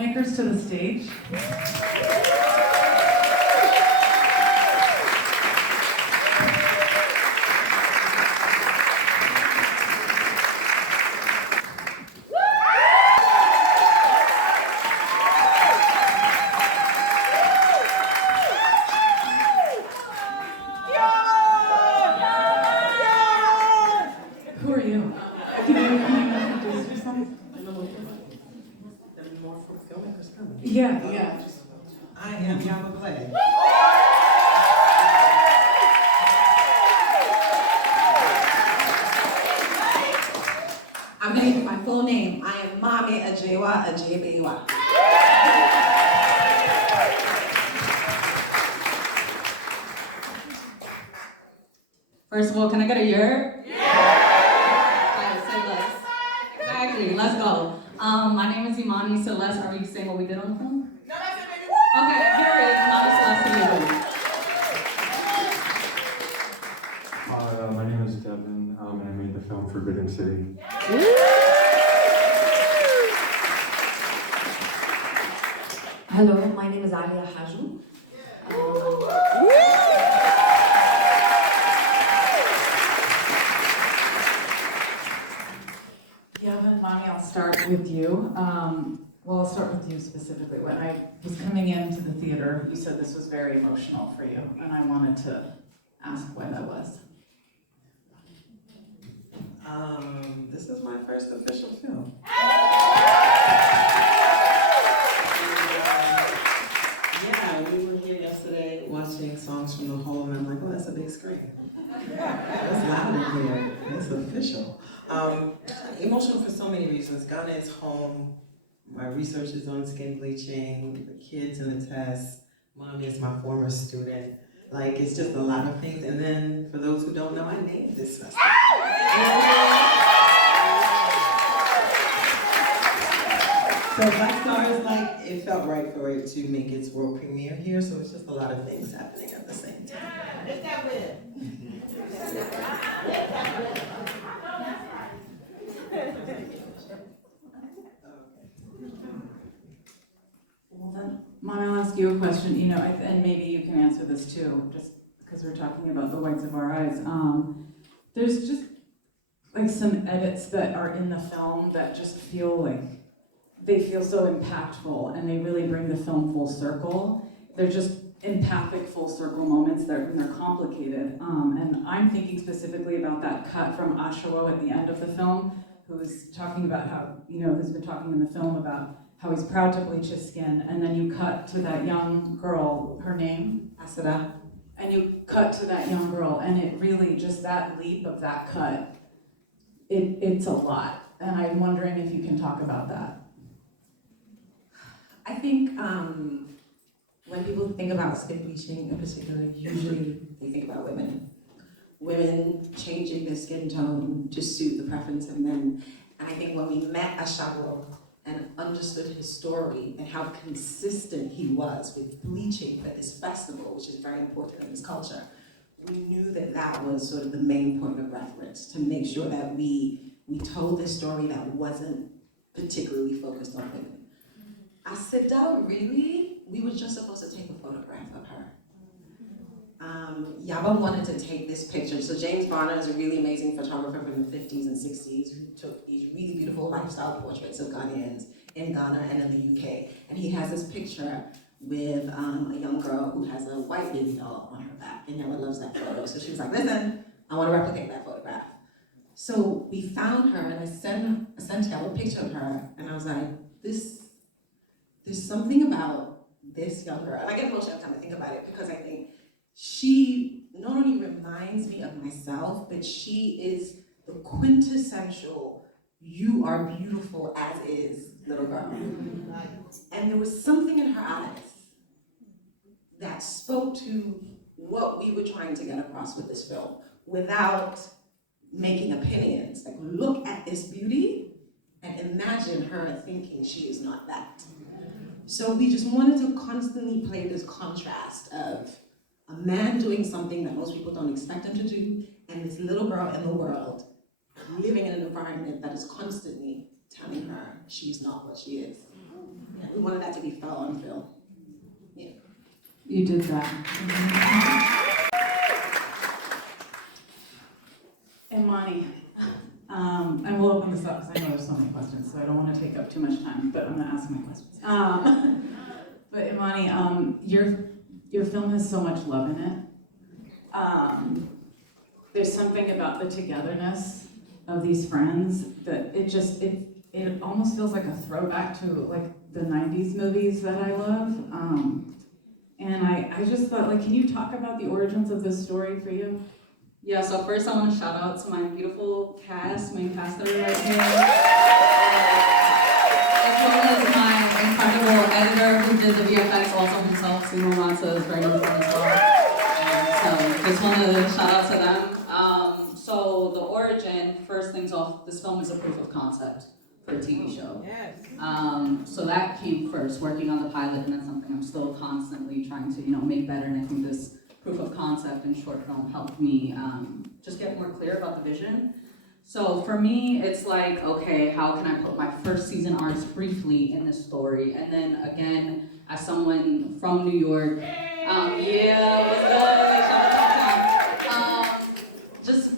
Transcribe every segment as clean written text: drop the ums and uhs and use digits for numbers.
filmmakers to the stage. Who are you? Can you introduce yourself? More from filmmakers coming. Yeah. I am Yaba Blay. I'm gonna give my full name. I am Mami Ajewa Ajebewa. First of all, can I get a year? Yeah! Say less. Exactly, let's go. My name is Imani Celeste. Are you saying what we did on the film? No, that's it, baby. Okay, here it is. Imani Celeste. Hi, my name is Devin, and I made the film Forbidden City. Hello, my name is Alia Haju. Yaba and Mami, I'll start with you. Well, I'll start with you specifically. When I was coming into the theater, you said this was very emotional for you, and I wanted to ask why that was. This is my first official film. Yeah, we were here yesterday watching songs from the home, and I'm like, oh, that's a big screen. It's loud in here. It's official. Emotional for so many reasons. Ghana is home. My research is on skin bleaching, the kids in the test. Mommy is my former student. Like, it's just a lot of things. And then, for those who don't know, I named this festival. So Black Stars, like, it felt right for it to make its world premiere here, so it's just a lot of things happening at the same time. Lift that whip. Well then, Mami, I'll ask you a question, and maybe you can answer this too, just because we're talking about the whites of our eyes. There's just like some edits that are in the film that just feel like, they feel so impactful and they really bring the film full circle. They're just empathic full circle moments, and they're complicated. And I'm thinking specifically about that cut from Ashawo at the end of the film, who's talking about how, who's been talking in the film about how he's proud to bleach his skin, and then you cut to that young girl, her name? Asada. And you cut to that young girl, and it really, just that leap of that cut, it's a lot. And I'm wondering if you can talk about that. I think when people think about skin bleaching in particular, usually they think about women. Women changing their skin tone to suit the preference of men. And I think when we met Ashawo and understood his story and how consistent he was with bleaching for this festival, which is very important in this culture, we knew that that was sort of the main point of reference, to make sure that we told this story that wasn't particularly focused on women. I said, oh, really? We were just supposed to take a photograph of her. Yaba wanted to take this picture. So James Bonner is a really amazing photographer from the 50s and 60s who took these really beautiful lifestyle portraits of Ghanaians in Ghana and in the UK. And he has this picture with a young girl who has a white baby doll on her back. And Yaba loves that photo. So she was like, listen, I want to replicate that photograph. So we found her, and I sent Yaba a picture of her, and I was like, there's something about this young girl, and I get emotional every time I think about it, because I think she not only reminds me of myself, but she is the quintessential, you are beautiful as is little girl. And there was something in her eyes that spoke to what we were trying to get across with this film, without making opinions. Like, look at this beauty and imagine her thinking she is not that. So we just wanted to constantly play this contrast of a man doing something that most people don't expect him to do, and this little girl in the world living in an environment that is constantly telling her she's not what she is. We wanted that to be felt on film. You did that. Imani, and we'll open this up because I know there's so many questions, so I don't want to take up too much time, but I'm going to ask my questions. But Imani, your film has so much love in it. There's something about the togetherness of these friends that it almost feels like a throwback to like the 90s movies that I love. And I just thought, like, can you talk about the origins of this story for you? Yeah, so first I want to shout out to my beautiful main cast that are right here. As well as my incredible editor who did the VFX also himself, Simo Matza is very important as well. So just want to shout out to them. So the origin, first things off, this film is a proof of concept for a TV show. Yes. So that came first, working on the pilot, and that's something I'm still constantly trying to, make better. And I think this proof of concept and short film helped me just get more clear about the vision. So for me, it's like, okay, how can I put my first season arcs briefly in this story? And then again, as someone from New York, just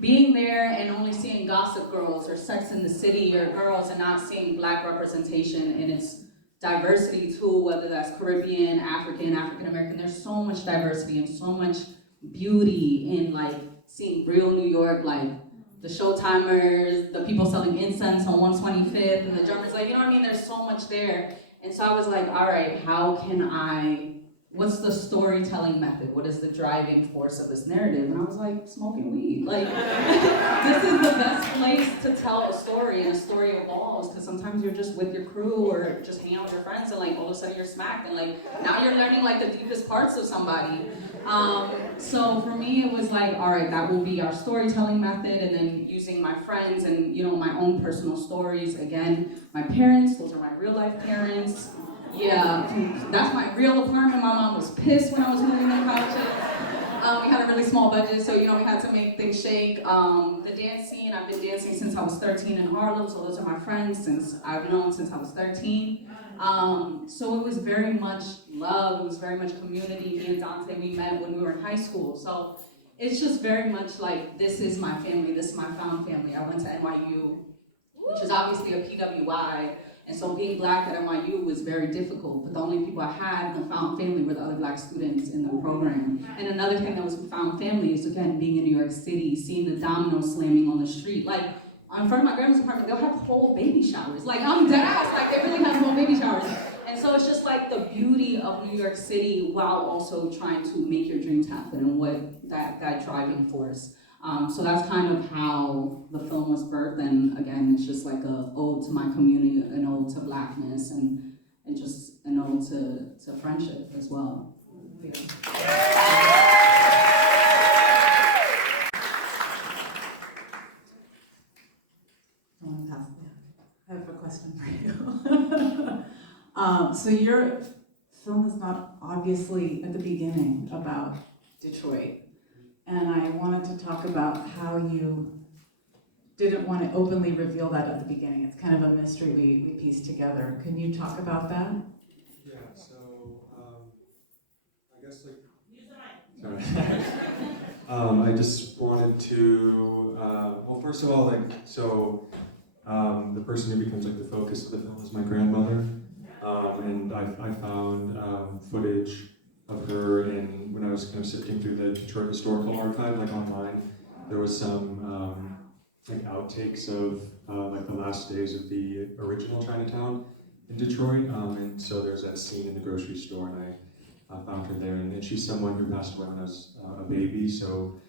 being there and only seeing Gossip Girls or Sex in the City or Girls and not seeing Black representation in its diversity too, whether that's Caribbean, African American, there's so much diversity and so much beauty in like seeing real New York, like the Showtimers, the people selling incense on 125th, and the drummers, like, there's so much there. And so I was like, all right, what's the storytelling method? What is the driving force of this narrative? And I was like, smoking weed. Like, this is the best place to tell a story, and a story evolves, because sometimes you're just with your crew or just hanging out with your friends, and like all of a sudden you're smacked, and like now you're learning like the deepest parts of somebody. So for me, it was like, all right, that will be our storytelling method, and then using my friends and my own personal stories. Again, my parents, those are my real life parents. Yeah, that's my real apartment. My mom was pissed when I was moving the couches. We had a really small budget, so we had to make things shake. The dance scene, I've been dancing since I was 13 in Harlem, so those are my friends since I've known since I was 13. So it was very much love, it was very much community. Me and Dante, we met when we were in high school. So it's just very much like, this is my family, this is my found family. I went to NYU, which is obviously a PWI. And so being Black at NYU was very difficult, but the only people I had in the found family were the other Black students in the program. And another thing that was found family is, again, being in New York City, seeing the dominoes slamming on the street. Like, in front of my grandma's apartment, they'll have whole baby showers. Like, I'm dead ass, like, they really have whole baby showers. And so it's just like the beauty of New York City while also trying to make your dreams happen, and what that driving force. So that's kind of how the film was birthed, and again, it's just like an ode to my community, an ode to Blackness, and just an ode to friendship as well. Yeah. I have a question for you. So your film is not obviously at the beginning about Detroit. And I wanted to talk about how you didn't want to openly reveal that at the beginning. It's kind of a mystery we pieced together. Can you talk about that? Yeah, so I guess sorry. I just wanted to, well, first of all, the person who becomes like the focus of the film is my grandmother. And I found footage of her when I was kind of sifting through the Detroit Historical Archive, like online. There was some outtakes of the last days of the original Chinatown in Detroit, and so there's that scene in the grocery store, and I found her there, and she's someone who passed away when I was a baby, so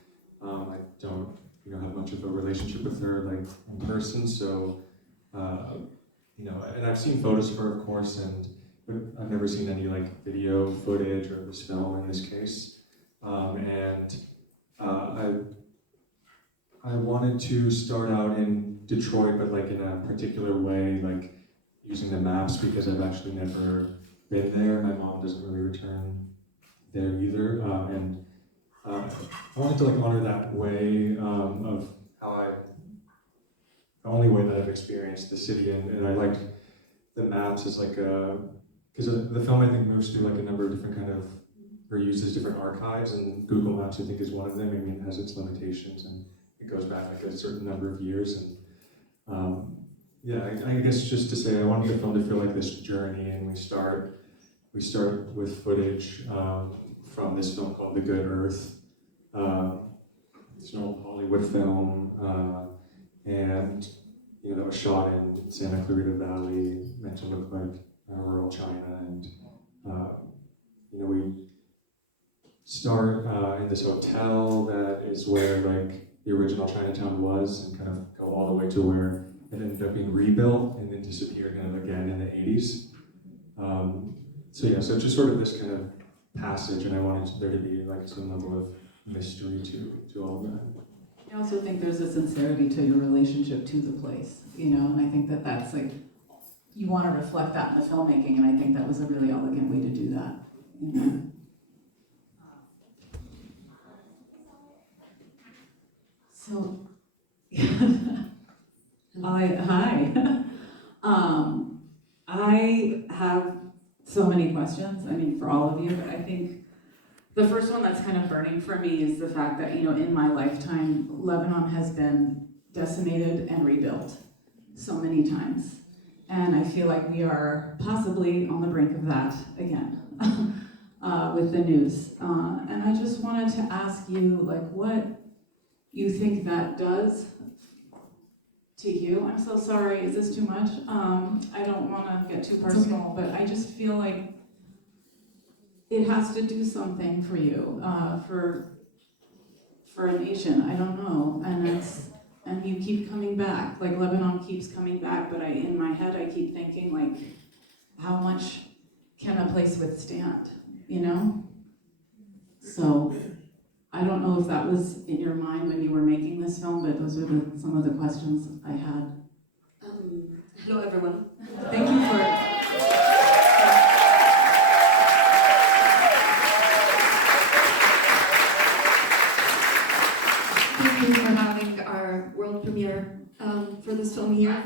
I don't have much of a relationship with her like in person, so and I've seen photos of her, of course, but I've never seen any video footage or this film in this case. I wanted to start out in Detroit, but in a particular way, using the maps, because I've actually never been there. My mom doesn't really return there either. I wanted to honor that way of how the only way that I've experienced the city, and I liked the maps as like a, because the film I think moves through like a number of different kind of, or uses different archives, and Google Maps I think is one of them. I mean, it has its limitations and it goes back like a certain number of years. And yeah, I guess just to say I wanted the film to feel like this journey, and we start with footage from this film called The Good Earth. It's an old Hollywood film, and you know, that was shot in Santa Clarita Valley, meant to look like rural China, and you know, we start in this hotel that is where like the original Chinatown was, and kind of go all the way to where it ended up being rebuilt and then disappeared kind of again in the 80s. So yeah, so just sort of this kind of passage, and I wanted there to be like some level of mystery to all of that. I also think there's a sincerity to your relationship to the place, you know, and I think that that's like, you want to reflect that in the filmmaking, and I think that was a really elegant way to do that, you know. So, hi. I have so many questions, I mean, for all of you, but I think the first one that's kind of burning for me is the fact that, you know, in my lifetime, Lebanon has been decimated and rebuilt so many times. And I feel like we are possibly on the brink of that again with the news. And I just wanted to ask you, like, what you think that does to you. I'm so sorry, is this too much? I don't want to get too personal, but I just feel like it has to do something for you, for a nation. I don't know, and you keep coming back. Like Lebanon keeps coming back, but in my head I keep thinking like, how much can a place withstand? You know. So I don't know if that was in your mind when you were making this film, but those were some of the questions I had. Hello, everyone. Thank you for. Thank you for having our world premiere for this film here. I'm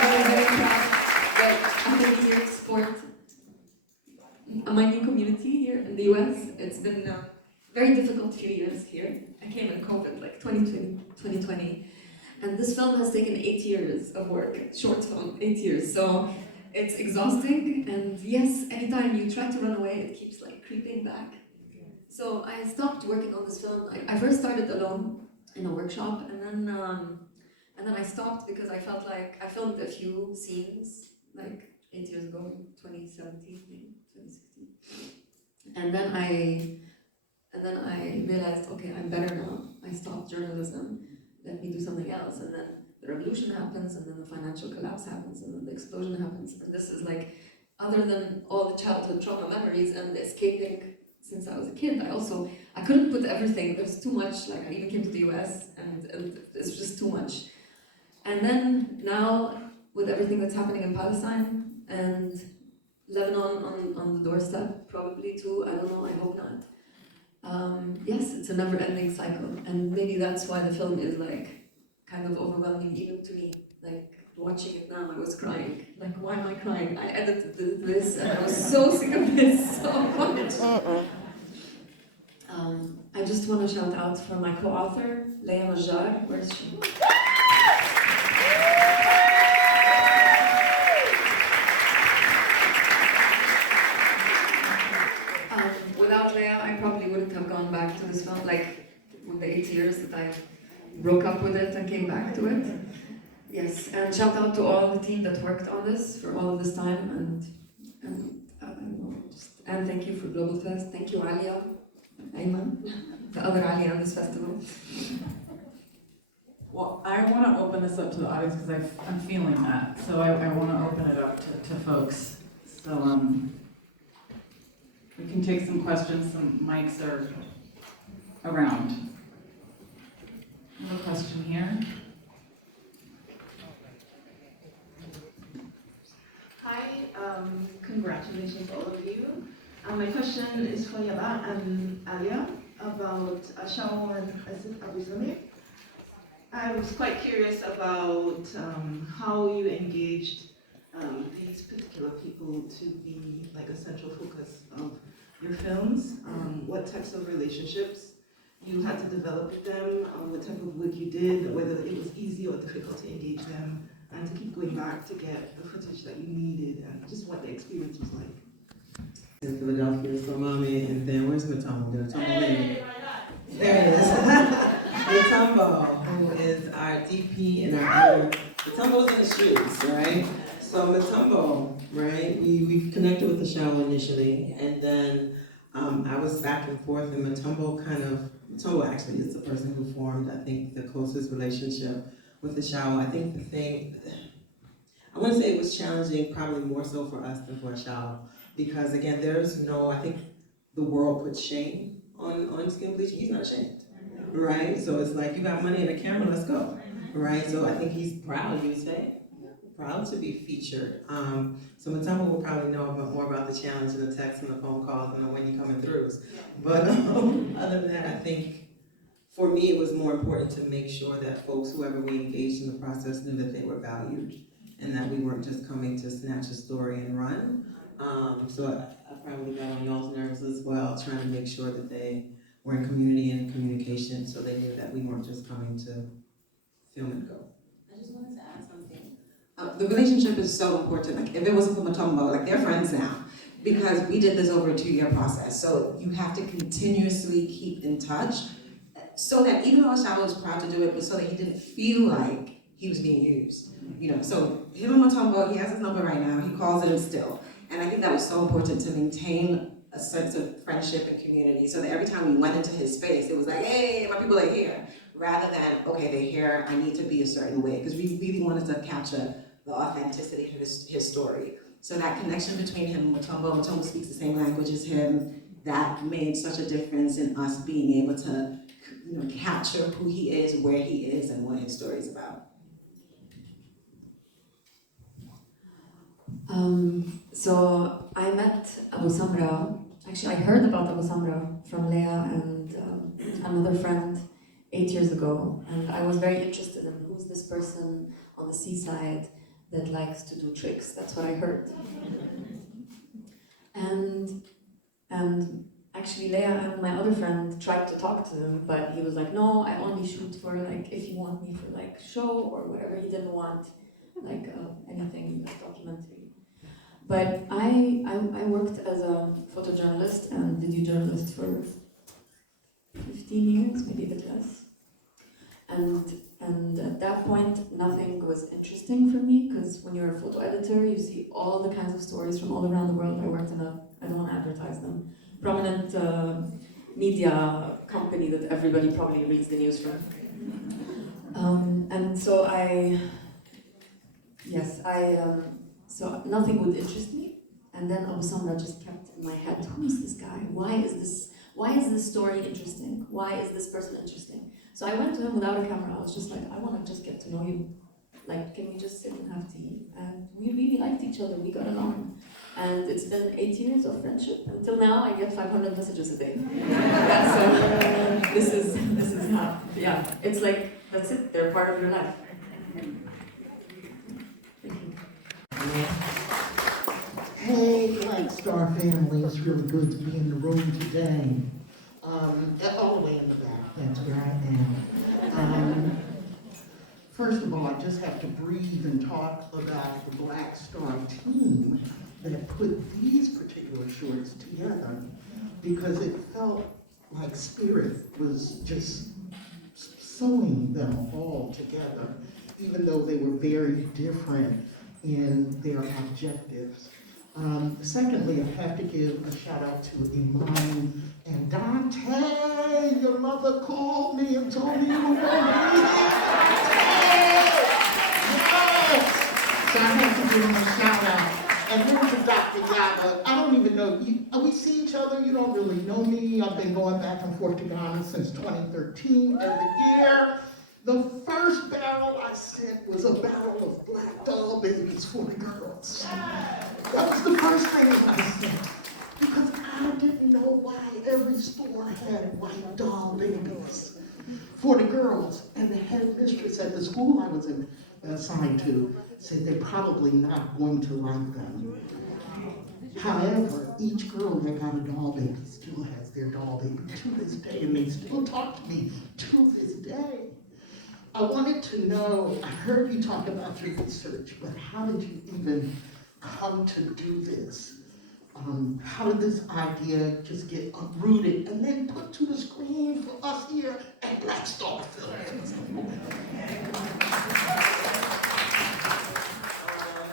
very, very proud that after years support a mining community here in the US. It's been a very difficult few years here. I came in COVID, like 2020. And this film has taken 8 years of work, short film, 8 years. So it's exhausting, and yes, anytime you try to run away, it keeps like creeping back. So I stopped working on this film. I first started alone in a workshop, and then I stopped because I felt like I filmed a few scenes like 8 years ago, 2017, maybe 2016. And then I realized, okay, I'm better now. I stopped journalism. Let me do something else. And then the revolution happens, and then the financial collapse happens, and then the explosion happens. And this is like, other than all the childhood trauma memories and the escaping since I was a kid, I couldn't put everything. There's too much. Like, I even came to the US, and it's just too much. And then now, with everything that's happening in Palestine and Lebanon on the doorstep, probably too. I don't know. I hope not. Yes, it's a never-ending cycle, and maybe that's why the film is like kind of overwhelming even to me. Like watching it now, I was crying. Like, why am I crying? I edited this, and I was so sick of this so much. I just want to shout out for my co-author, Leia Najjar. Where's she? Without Leia, I probably wouldn't have gone back to this film, like, with the 8 years that I broke up with it and came back to it. Yes, and shout out to all the team that worked on this for all of this time, and thank you for Global Fest. Thank you, Alia, Ayman, the other Alia on this festival. Well, I want to open this up to the audience because I'm feeling that, so I want to open it up to folks. So we can take some questions. Some mics are around. I have a question here. Hi, congratulations all of you. My question is for Yaba and Alia about Shaw and Abu Zamir. I was quite curious about how you engaged these particular people to be like a central focus of your films. What types of relationships you had to develop with them, what type of work you did, whether it was easy or difficult to engage them, and to keep going back to get the footage that you needed, and just what the experience was like. In Philadelphia, so mommy, and then where's Matumbo? Did Matumbo leave? There it is. Matumbo, who is our DP and our editor. Matumbo's in the streets, right? So Matumbo, right? We connected with the show initially, and then I was back and forth, and Matumbo actually is the person who formed, I think, the closest relationship with the show. I think the thing, I want to say it was challenging, probably more so for us than for a show, because again, I think the world puts shame on skin bleaching. He's not ashamed, right? So it's like, you got money and a camera, let's go, right? So I think he's proud, you would say, proud to be featured. So Matumbo will probably know more about the challenge and the texts and the phone calls and when you're coming through. But other than that, I think for me it was more important to make sure that folks, whoever we engaged in the process, knew that they were valued and that we weren't just coming to snatch a story and run. So I probably got on y'all's nerves as well, trying to make sure that they were in community and communication so they knew that we weren't just coming to film and go. I just wanted to add something. The relationship is so important. Like, if it wasn't for Matumbo, like, they're friends now, because we did this over a 2-year process. So you have to continuously keep in touch, so that even though Ashaba was proud to do it, but so that he didn't feel like he was being used. You know, so him and Matumbo, he has his number right now. He calls it still, and I think that was so important to maintain a sense of friendship and community, so that every time we went into his space, it was like, hey, my people are here, rather than, okay, they're here, I need to be a certain way, because we really wanted to capture the authenticity of his story. So that connection between him and Matumbo speaks the same language as him, that made such a difference in us being able to, you know, capture who he is, where he is, and what his story is about. So I met Abu Samra. Actually, I heard about Abu Samra from Leah and another friend 8 years ago, and I was very interested in who's this person on the seaside that likes to do tricks. That's what I heard. And actually, Leah and my other friend tried to talk to him, but he was like, no, I only shoot for, like, if you want me for, like, show or whatever. He didn't want, like, anything documentary. But I worked as a photojournalist and video journalist for 15 years, maybe a bit less. And at that point, nothing was interesting for me, because when you're a photo editor, you see all the kinds of stories from all around the world. I worked in I don't want to advertise them, prominent media company that everybody probably reads the news from. And so so nothing would interest me. And then Abu Samra just kept in my head, who is this guy? Why is this story interesting? Why is this person interesting? So I went to him without a camera. I was just like, I want to just get to know you. Like, can we just sit and have tea? And we really liked each other. We got along. And it's been 8 years of friendship. Until now, I get 500 messages a day. Yeah, so this is how, yeah. It's like, that's it. They're part of your life. Hey, Black Star family, it's really good to be in the room today. All the way in the back, that's where I am. First of all, I just have to breathe and talk about the Black Star team that put these particular shorts together, because it felt like Spirit was just sewing them all together, even though they were very different in their objectives. Secondly, I have to give a shout out to Imani and Dante. Your mother called me and told me you were going to be here. Yes! So I have to give him a shout out. And then to Dr. Yaba, I don't even know, we see each other, you don't really know me. I've been going back and forth to Ghana since 2013 every year. The first barrel I sent was a barrel of black doll babies for the girls. That was the first thing I sent, because I didn't know why every store had white doll babies for the girls. And the headmistress at the school I was assigned to said they're probably not going to like them. However, each girl that got a doll baby still has their doll baby to this day, and they still talk to me to this day. I wanted to know, I heard you talk about your research, but how did you even come to do this? How did this idea just get uprooted and then put to the screen for us here at Black Star Films?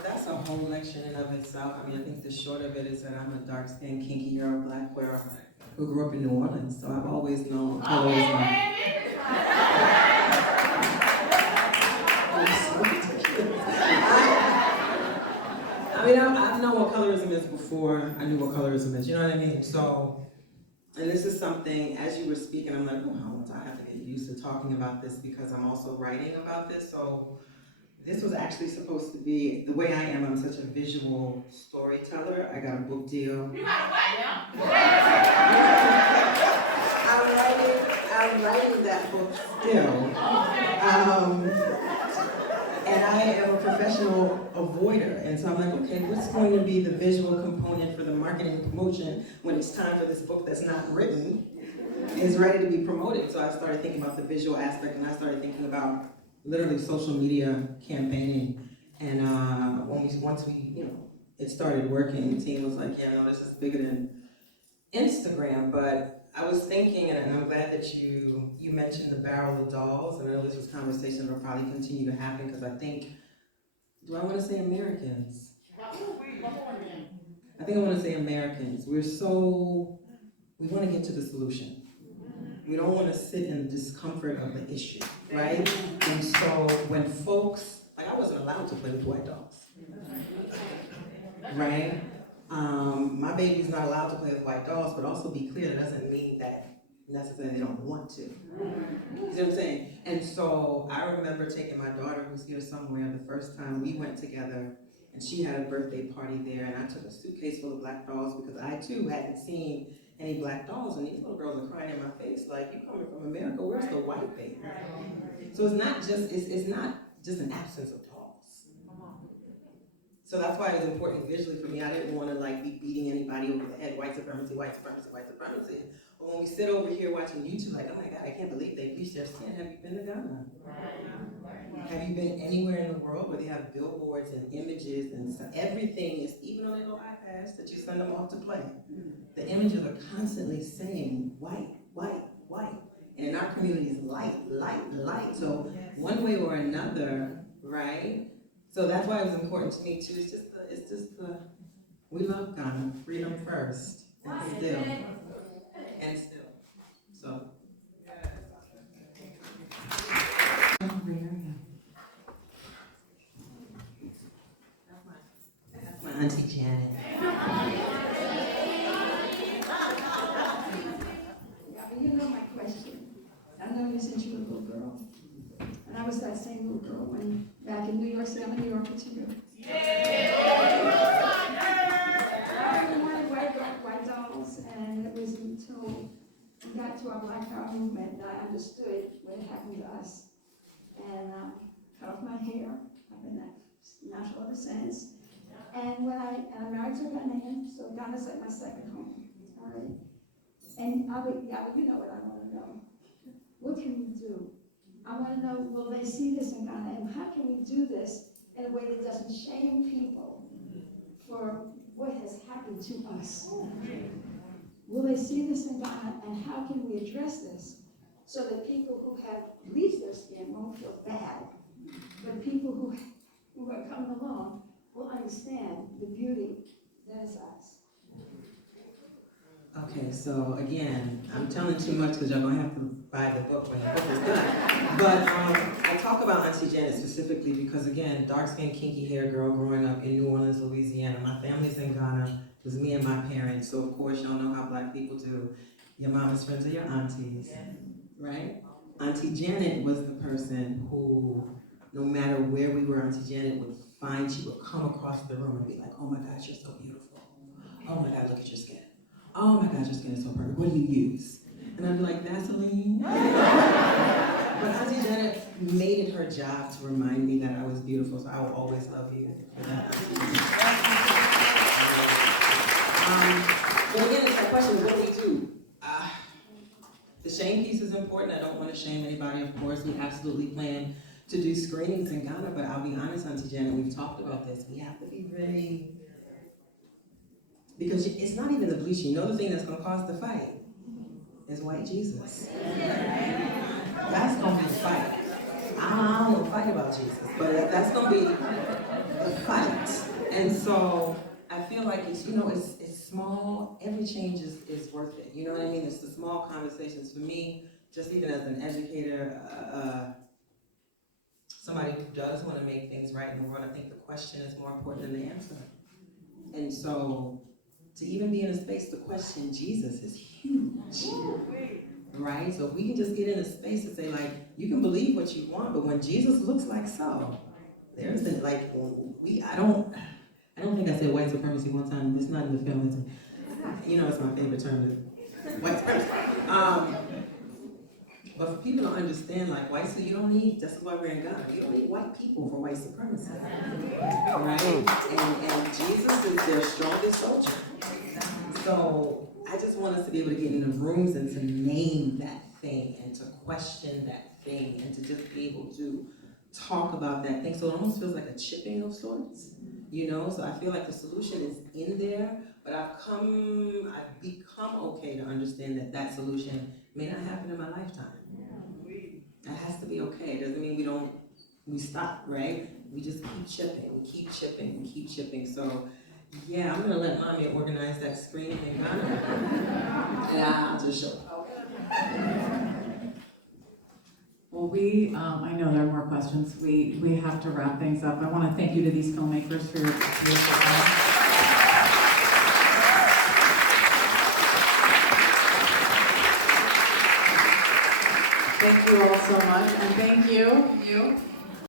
That's a whole lecture in and of itself. I mean, I think the short of it is that I'm a dark-skinned, kinky-haired black girl who grew up in New Orleans, so I've always known colorism. I mean, I've known what colorism is before I knew what colorism is, you know what I mean? So, and this is something, as you were speaking, I'm like, oh, how much I have to get used to talking about this because I'm also writing about this. So, this was actually supposed to be, the way I am, I'm such a visual storyteller. I got a book deal. You got what now? I'm writing that book still. And I am a professional avoider. And so I'm like, okay, what's going to be the visual component for the marketing and promotion when it's time for this book that's not written is ready to be promoted? So I started thinking about the visual aspect, and I started thinking about literally social media campaigning. And once we, it started working, the team was like, yeah, no, this is bigger than Instagram. But I was thinking, and I'm glad that you mentioned the barrel of dolls, and I know this is a conversation that will probably continue to happen, because I think, do I want to say Americans? I think I want to say Americans. We want to get to the solution. We don't want to sit in the discomfort of the issue, right? And so when folks, like I wasn't allowed to play with white dolls, right? My baby's not allowed to play with white dolls, but also be clear, that doesn't mean that necessarily they don't want to. You see what I'm saying? And so I remember taking my daughter, who's here somewhere, the first time we went together, and she had a birthday party there, and I took a suitcase full of black dolls because I too hadn't seen any black dolls, and these little girls are crying in my face like, you coming from America, where's the white baby? So it's not just an absence of dolls. So that's why it was important visually for me. I didn't want to like be beating anybody over the head, white supremacy, white supremacy, white supremacy. But when we sit over here watching YouTube, like, oh my God, I can't believe they bleached their skin. Have you been to Ghana? Have you been anywhere in the world where they have billboards and images and stuff? Everything is, even on their little iPads that you send them off to play, the images are constantly saying white, white, white. And in our community is light, light, light. So one way or another, right? So that's why it was important to me too. It's just the we love Ghana, freedom first, and still. So. That's my Auntie Janet. You know my question. I know you since you were a little girl. And I was that same little girl when back in New York City, I'm in New York with you. I wanted white dolls, and it was until we got to our Black Power movement that I understood what had happened to us. And cut off my hair. I've been that natural ever since. And I'm married to a Ghanaian, so Ghana's like my second home. All right. And Yaba, you know what I want to know. What can we do? I want to know, will they see this in Ghana? And how can we do this in a way that doesn't shame people for what has happened to us? Will they see this in Ghana? And how can we address this so that people who have bleached their skin won't feel bad, but people who are coming along will understand the beauty that is us? Okay, so again, I'm telling too much because y'all gonna have to buy the book when the book is done. But I talk about Auntie Janet specifically because again, dark-skinned, kinky-haired girl growing up in New Orleans, Louisiana. My family's in Ghana. It was me and my parents. So of course, y'all know how Black people do. Your mama's friends are your aunties, right? Auntie Janet was the person who, no matter where we were, Auntie Janet would find, she would come across the room and be like, oh my gosh, you're so beautiful. Oh my God, look at your skin. Oh my gosh, your skin is so perfect. What do you use? And I'd be like, Vaseline. But Auntie Janet made it her job to remind me that I was beautiful, so I will always love you for that. But again, it's that question, what do we do? The shame piece is important. I don't want to shame anybody, of course. We absolutely plan to do screenings in Ghana, but I'll be honest, Auntie Janet, we've talked about this. We have to be very, because it's not even the bleaching. You know the thing that's going to cause the fight is white Jesus. That's going to be the fight. I don't want to fight about Jesus, but that's going to be the fight. And so I feel like it's, you know, it's small. Every change is worth it. You know what I mean? It's the small conversations. For me, just even as an educator, somebody who does want to make things right in the world, I think the question is more important than the answer. And so to even be in a space to question Jesus is huge, right? So if we can just get in a space and say, like, you can believe what you want, but when Jesus looks like so, there's the, like, I don't think I said white supremacy one time. It's not in the film. It's, you know, it's my favorite term, white supremacy. But for people to understand, like, white, so you don't need, this is why we're in Ghana, you don't need white people for white supremacy, right? And Jesus is their strongest soldier. So I just want us to be able to get into rooms and to name that thing and to question that thing and to just be able to talk about that thing. So it almost feels like a chipping of sorts, you know? So I feel like the solution is in there, but I've become okay to understand that that solution may not happen in my lifetime. That has to be okay. It doesn't mean we stop, right? We just keep chipping, we keep chipping, we keep chipping. So yeah, I'm gonna let Mommy organize that screening in Ghana. Yeah, I'll just show up. Well, I know there are more questions. We have to wrap things up. I want to thank you to these filmmakers for your time. Thank you all so much, and thank you.